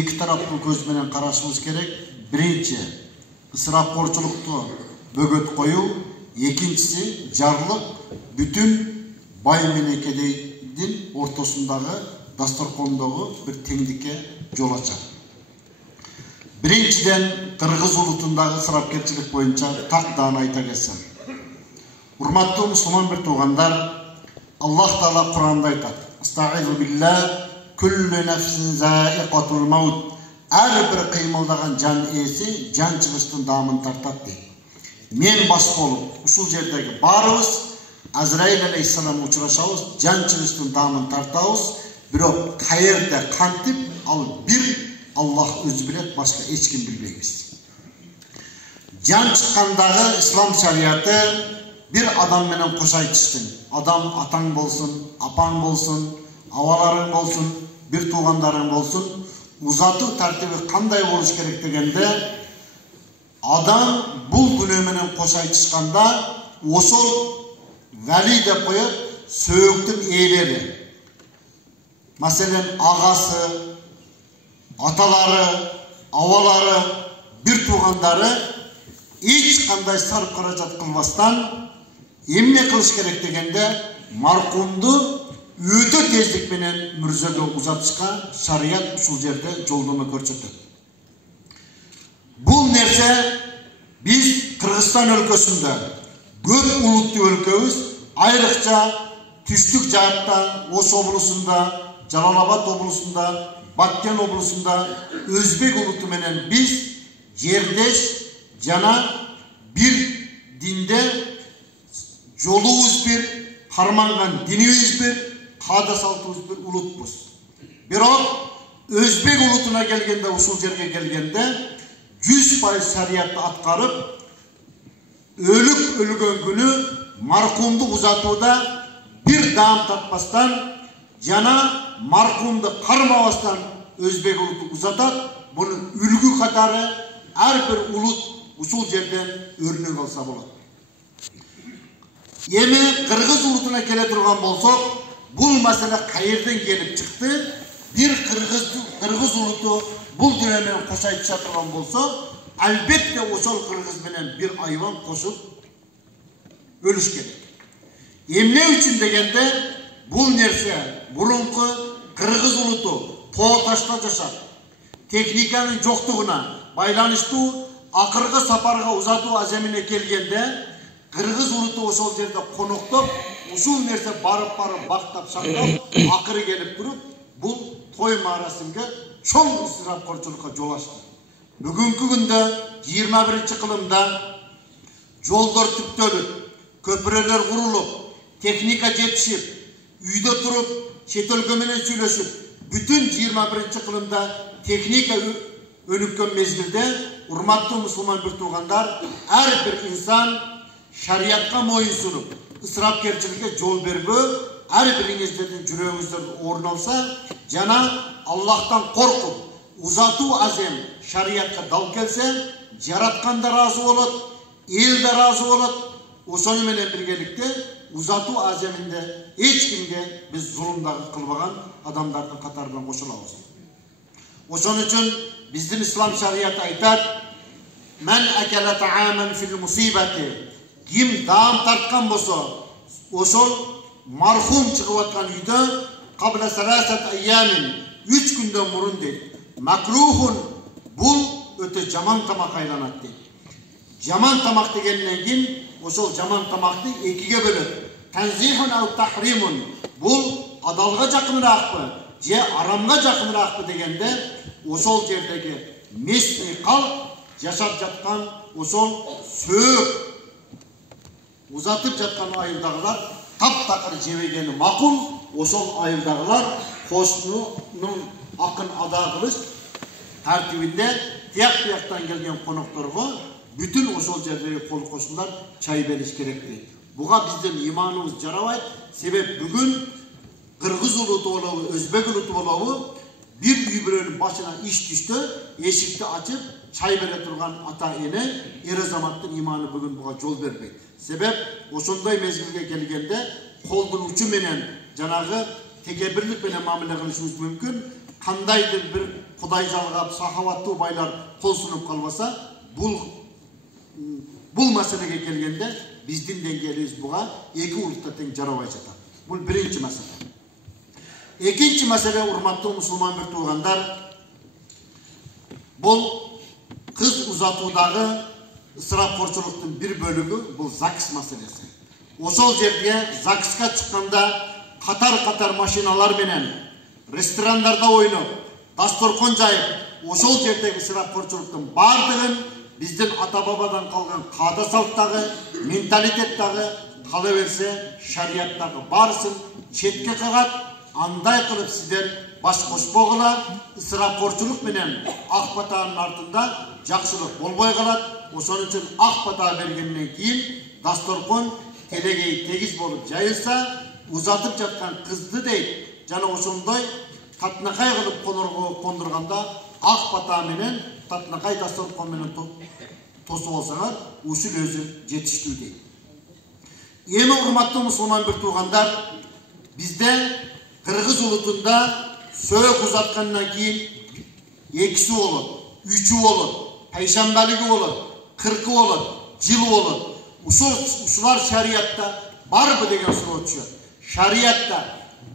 эки тараптуу көз менен карашыбыз керек. Биринчи, ысырапкорчулукту бөгөт коюу, экинчиси жарлык бүтүн бай менен кедейдин ортосундагы дасторкондогу бир теңдикке жол ачат. Биринчиден, кыргыз улутундагы ысырапкерчилик боюнча тактан айта кетсем. Урматтуу мусулман бир туугандар, Аллах Таала Кур'анда айтат: "Астагфиру билlah, kullu nafsin za'iqatul maut." Ар бир кыймылдаган жан ээси жан чыгыштын даамын тартат дейт. Мен баш болуп, ушул жердеги баарыбыз Азраил алейхиссалам учурашабыз, жан чыгыштын даамын тартабыз, бирок каерде кантип ал бир Аллах өзү билет, башка эч ким билбейбиз. Жан чыккандагы ислам шарияты bir adam менен кош айтыштын. Адам атаң болсун, апаң болсун, аваларың болсун, bir туугандарың болсун, узатуу тартиби кандай болуш керек дегенде, адам бул күнөө менен кош айтышканда, ошол вали деп коет, сөөктүн ээлери. Маселен, агасы, аталары, авалары, bir туугандары эч кандай сарп каражат кылбастан эмне кылыш керек дегенде, маркумду өтө тездик менен мүрзөгө узатышка шарият ушул жерде жолдомо көрсөтөт. Бул нерсе биз Кыргызстан өлкөсүндө көп улуттуу өлкөбүз, айрыкча түштүк жаатта, Ош облусунда, Жалал-Абад облусунда, Баткен облусунда өзбек улуту менен биз жердеш жана bir dinde жолубуз bir, карманган динибиз bir, каада салтыбыз bir улутпуз. Бирок өзбек улутуна келгенде, ушул жерге келгенде 100% шариятты аткарып, өлүк өлгөн күнү маркумду узатууда bir даам татпастан жана маркумду кармабастан өзбек улуту узатат. Бунун үлгү катары ар бир улут ушул жерден өрнөк алса болот. Эми кыргыз улутуна келе турган болсок, бул маселе кайерден келип чыкты? Bir кыргыз улуту бул дүнө менен кош айтыша турган болсо, албетте ошол кыргыз менен bir айван кошуп өлүш керек. Эмне үчүн дегенде, бул нерсе мурунку кыргыз улуту тоо ташта жашап, техниканын жоктугуна байланыштуу акыркы сапарга узатуу аземине келгенде, кыргыз улуту ошол жерде коноктоп, ушул нерсе барып бактап шактап, акыры келип туруп, бул той марасимге чоң ысырапкорчулукка жол ачты. Бүгүнкү күндө 21-кылымда жолдор түптөлүп, көпүрөлөр курулуп, техника жетишип, үйдө туруп, чет өлкө менен сүйлөшүп, бүтүн 21-кылымда техника өнүккөн мезгилде, урматтуу мусулман бир туугандар, ар бир инсан шариятка моюнсунуп, ысырапкерчиликке жол бербөө, ар бириңиздердин жүрөгүңүздөрдө орун алса, жана Аллахтан коркуп, узатуу азем шариятка дал келсе, жараткан да разы болот, эл да разы болот. Ошону менен биргеликте узатуу аземинде эч кимге биз зулумдагы кылбаган адамдардын катарынан кошулабыз. Ошон үчүн биздин ислам шариаты айтат: "Мен акала тааман фил мусибати", ким даам тарткан болсо, ошол мархум чыгып аткан үйдө кабла саласат айямин, 3 күндөн мурун дейт. Макрухун, бул өтө жаман тамак айланат дейт. Жаман тамак дегенден кийин ошол жаман тамакты экиге бөлөт. Танзихун ау тахримун, бул адалга жакыныраакпы, же арамга жакыныраакпы дегенде, ошол жердеги местный калк жашап жаткан ошол сөөк узатып жаткан айылдагылар таптакыр жебегени макул, ошол айылдагылар кошунун акын ада кылыш тартибинде тияк-тияктан келген конокторго бүтүн ошол жердеги кол кошундар чай бериш керек дейт. Буга биздин иманыбыз жарабайт. Себеп бүгүн кыргыз улуту болобу, өзбек улуту болобу, bir үй бирөөнүн башына иш түштө, эшикти ачып чай бере турган ата эне, эр азаматтын иманы бүгүн буга жол бербейт. Себеп ошондой мезгилге келгенде колдун учу менен жанагы текебирлик менен мамиле кылышыбыз мүмкүн. кандайдыр бир кудай жалгап сахаваттуу байлар кол сунуп калбаса, бул маселеге келгенде биздин деңгээлибиз буга эки улутта тең жарабай жатат. Бул биринчи маселе. Экинчи маселе, урматтуу мусулман бир туугандар, бул кыз узатуудагы ысырапкорчулуктун бир бөлүгү бул ЗАГС маселеси. Ошол жерге ЗАГСка чыкканда катар машиналар менен ресторандарда ойноп, дасторкон жайып, ошол жердеги ысырапкорчулуктун бардыгын биздин ата-бабадан калган каада салттагы, менталитеттагы, кала берсе шарияттагы барысын четке кагат. Андай кылып сиздер баш кошпогула, ысырапкорчулук менен ак батанын артында жакшылык болбой калат. Ошон үчүн ак бата бергенден кийин дасторкон телегей тегиз болуп жайылса, узатып жаткан кызды дейт, жана ошондой татынакай кылып кондурганда ак бата менен татынакай дасторкон менен тосуп алсаңар, ушул өзү жетиштүү дейт. Эми урматтуу мусулман бир туугандар, бизде Кыргыз улутунда сөök узаткандан кийин 2 болот, 3 болот, пайшамбалыгы болот, 40 болот, жылы болот. Ушулар шариятта барбы деген суроо түшөт. Шариятта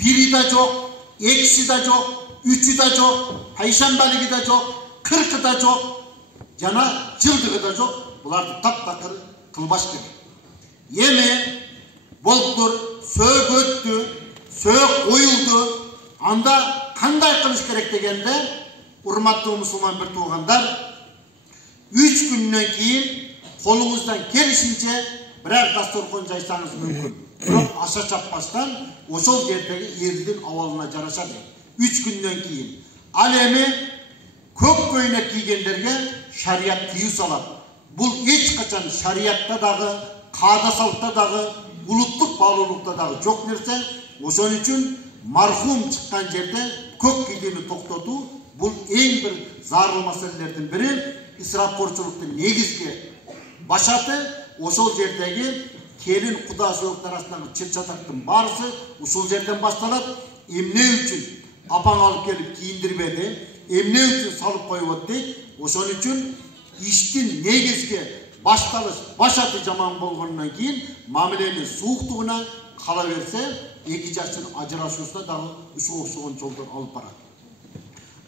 бири да жок, 2 да жок, 3 да жок, пайшамбалыгы да жок, 40 да жок, жана жылдыгы да жок. Буларды таптакыр кылбаш керек. Эми болуптур, сөök өттү, сөök коюлду, анда кандай кылыш керек дегенде, урматтуу мусулман бир туугандар, 3 күндөн кийин колуңуздан келишинче бирок дасторкон жайсаңыз мүмкүн. Бирок аша чаппастан ошол жердеги элдин абалына жараша дейт. 3 күндөн кийин. Ал эми көк көйнөк кийгендерге шарият тыюу салат. Бул эч качан шариятта дагы, каада салтта дагы, улуттук баалуулукта дагы жок нерсе. Ошон үчүн мархум чыккан жерде көк кийүүнү токтотуу бул эң бир зарыл маселелердин бири. Ысырапкорчулуктун негизги башаты ошол жердеги келин куда сөөгдөр арасындагы чыр-чатактын баарысы ушул жерден башталат. Эмне үчүн апаң алып келип кийиндирбеди, эмне үчүн салып коюп дейт. Ошон үчүн иштин негизги башталыш башаты жаман болгондон кийин мамиленин сууктугуна кала берсе, эки жаштын ажырашуусуна дагы ушул окшогон жолдор алып барат.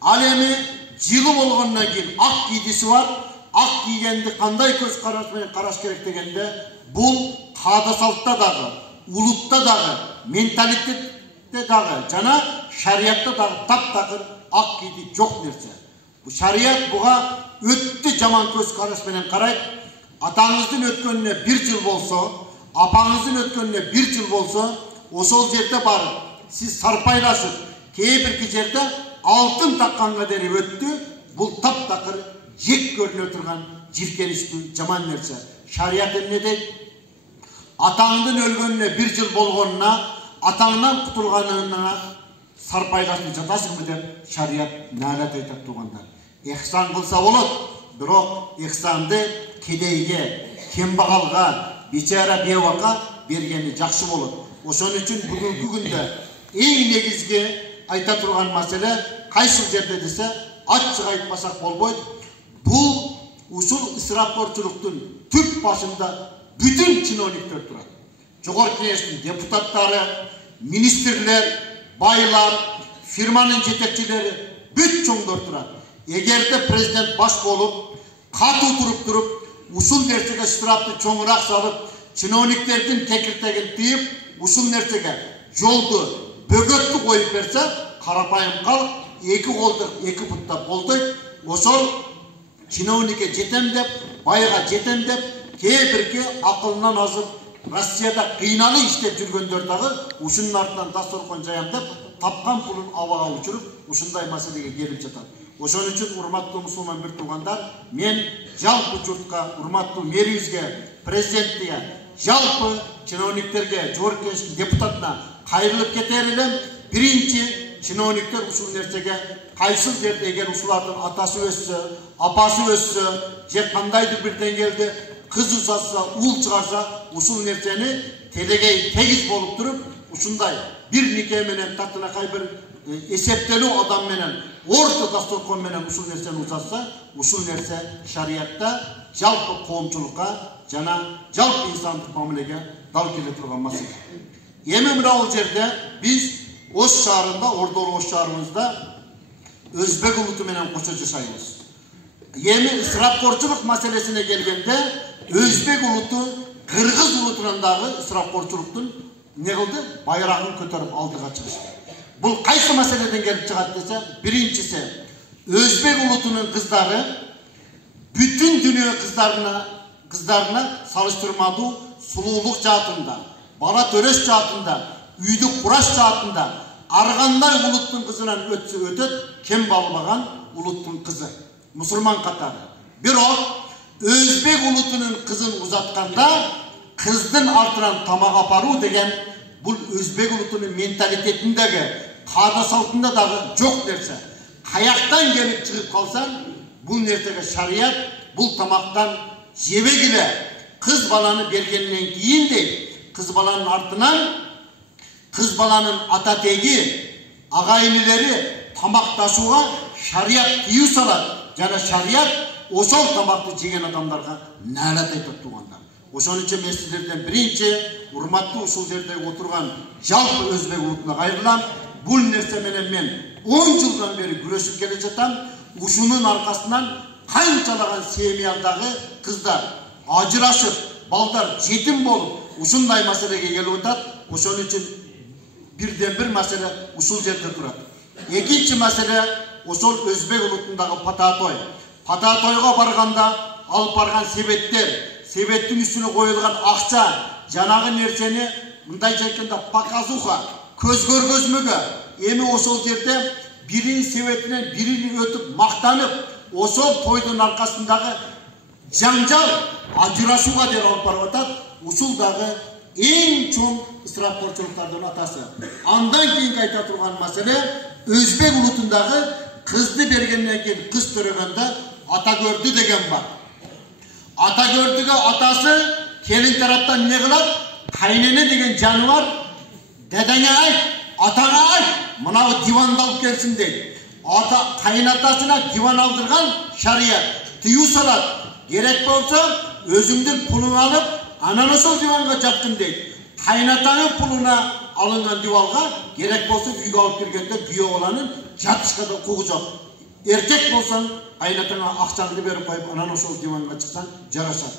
Ал эми жылы болгондон кийин ак кийдиси бар. Ак кийгенди кандай көз караш менен караш керек дегенде, бул каада салтта дагы, улутта дагы, менталитетте дагы жана шариятта дагы таптакыр ак кийди жок нерсе. Бу шарият буга өттү жаман көз караш менен карайт. Атаңыздын өткөнүнө 1 жыл болсо, апаңыздын өткөнүнө 1 жыл болсо, ошол жерде барып, сиз сарпайлашып, кээ бирки жерде алтын такканга дери өттү. Бул таптакыр жек көрүнө турган жиркеничтүү жаман нерсе. Шарият эмне дейт? Атаңдын өлгөнүнө 1 жыл болгонуна, атаңдан кутулганына сарпайлашып жатасыңбы деп шарият наалат айтат туугандар. Ихсан кылса болот, бирок ихсанды кедейге, кембагалга, бичара бебакка бергени жакшы болот. Ошон үчүн бүгүнкү күндө эң негизги айта турган маселе кайсы жерде десе, ачык айтпасак болбойт. Бул ушул ысырапкорчулуктун түп башында бүтүн чиновниктер турат. Жогорку кеңештин депутаттары, министрлер, байлар, фирманын жетекчилери бүт чоңдор турат. Эгерде президент баш болуп, катуу туруп, ушул нерсеге штрафты чоңураак салып, чиновниктердин текиртегин тыйып, ушул нерсеге жолду бөгөттү коюп берсе, карапайым калк 2 колдук 2 бутта болдойт. Ошол чиновникке жетем деп, байга жетем деп, кээ бирки акылынан азып, Россияда кыйналы иштеп жүргөндөр дагы ушунун артынан дасторкон жаям деп, тапкан пулун абага учуруп, ушундай маселеге келип жатат. Ошон үчүн урматтуу мусулман бир туугандар, мен жалпы журтка, урматтуу мэрибизге, президентке, жалпы чиновниктерге, жогорку кеңештин депутатына кайрылып кетер элем. Биринчи чиновниктер ушул нерсеге кайсыл жерде эгер ушулардын атасы өссө, апасы өссө, же кандайдыр бир деңгээлде кыз узатса, уул чыгарса, ушул нерсени телегей тегиз болуп туруп, ушундай бир нике менен татынакай бир eseptелүү адам менен орто дасторкон менен ушул нерсени узатса, ушул нерсе шариятта жалпы коомчулукка жана жалпы инсандык мамилеге дал келе турган маселе. Эми мына жерде биз Ош шаарында, Ордолуу Ош шаарыбызда өзбек улуты менен кошо жашайбыз. Эми ысырапкорчулук маселесине келгенде өзбек улуту кыргыз улутунан дагы ысырапкорчулуктун не кылды? Байрагын көтөрүп алдыга чыгышты. Бул кайсы маселеден келип чыгат десе, биринчиси өзбек улутунун кыздары бүтүн дүйнө кыздарына салыштырмалуу сулуулук жаатында, бала төрөш жаатында, үйдү кураш жаатында ар кандай улуттун кызынан өтсө өтөт, кем балбаган улуттун кызы, мусулман катары. Бирок өзбек улутунун кызын узатканда кыздын артынан тамак апаруу деген бул өзбек улутунун менталитетиндеги, каада салтында дагы жок нерсе. Каяктан келип чыгып калсаң, бул нерсеге шарият бул тамактан жебегиле кыз баланы бергенден кийин дейт, кыз баланын артынан кыз баланын ата теги, агайынылары тамакташууга шарият тыюу салат. Жана шарият ошол тамакты жеген адамдарга наалат айтат тугандар. Ошон үчүн мен сиздерден биринчи урматтуу ушул жерде отурган жалпы өзбек улутуна кайрылам. Бул нерсе менен мен 10 жылдан бери күрөшүп келе жатам. Ушунун аркасынан канчалаган семьядагы кыздар ажырашып, балдар жетим болуп, ушундай маселеге келип атат. Ошон үчүн бирден бир маселе ушул жерде турат. Экинчи маселе ошол өзбек улутундагы пататой. Пататойго барганда алып барган себеттин үстүнө коюлган акча, жанагы нерсени мындай айтканда показуха, көз көргөзмөгө. Эми ошол жерде биринин себетинен бири өтүп мактанып, ошол тойдун аркасындагы жаңжал, ажырашууга деп алып барып атат. Ушул дагы эң чоң ысырапкорчулуктардын атасы. Андан кийинки айта турган маселе өзбек улутундагы кызды бергенден кийин кыз төрөгөндө ата көрдү деген бар. Ата көрдүгө атасы келин тараптан не кылат? Кайнене деген жаныбар, дедеңе айт, атаңа айт, мынау диванды алып келсин дейт. Ата кайнатасына диван алдырган шарият тыюу салат. Керек болсо өзүңдүн пулуңду алып, анан ошол диванга жапкын дейт. Кайнатаңын пулуна алынган диванга керек болсо үйгө алып келгенде күйөө баланын жатышка да укугу жок. Эркек болсоң кайнатаңа акчаңды берип коюп, анан ошол диванга чыксаң жарашат.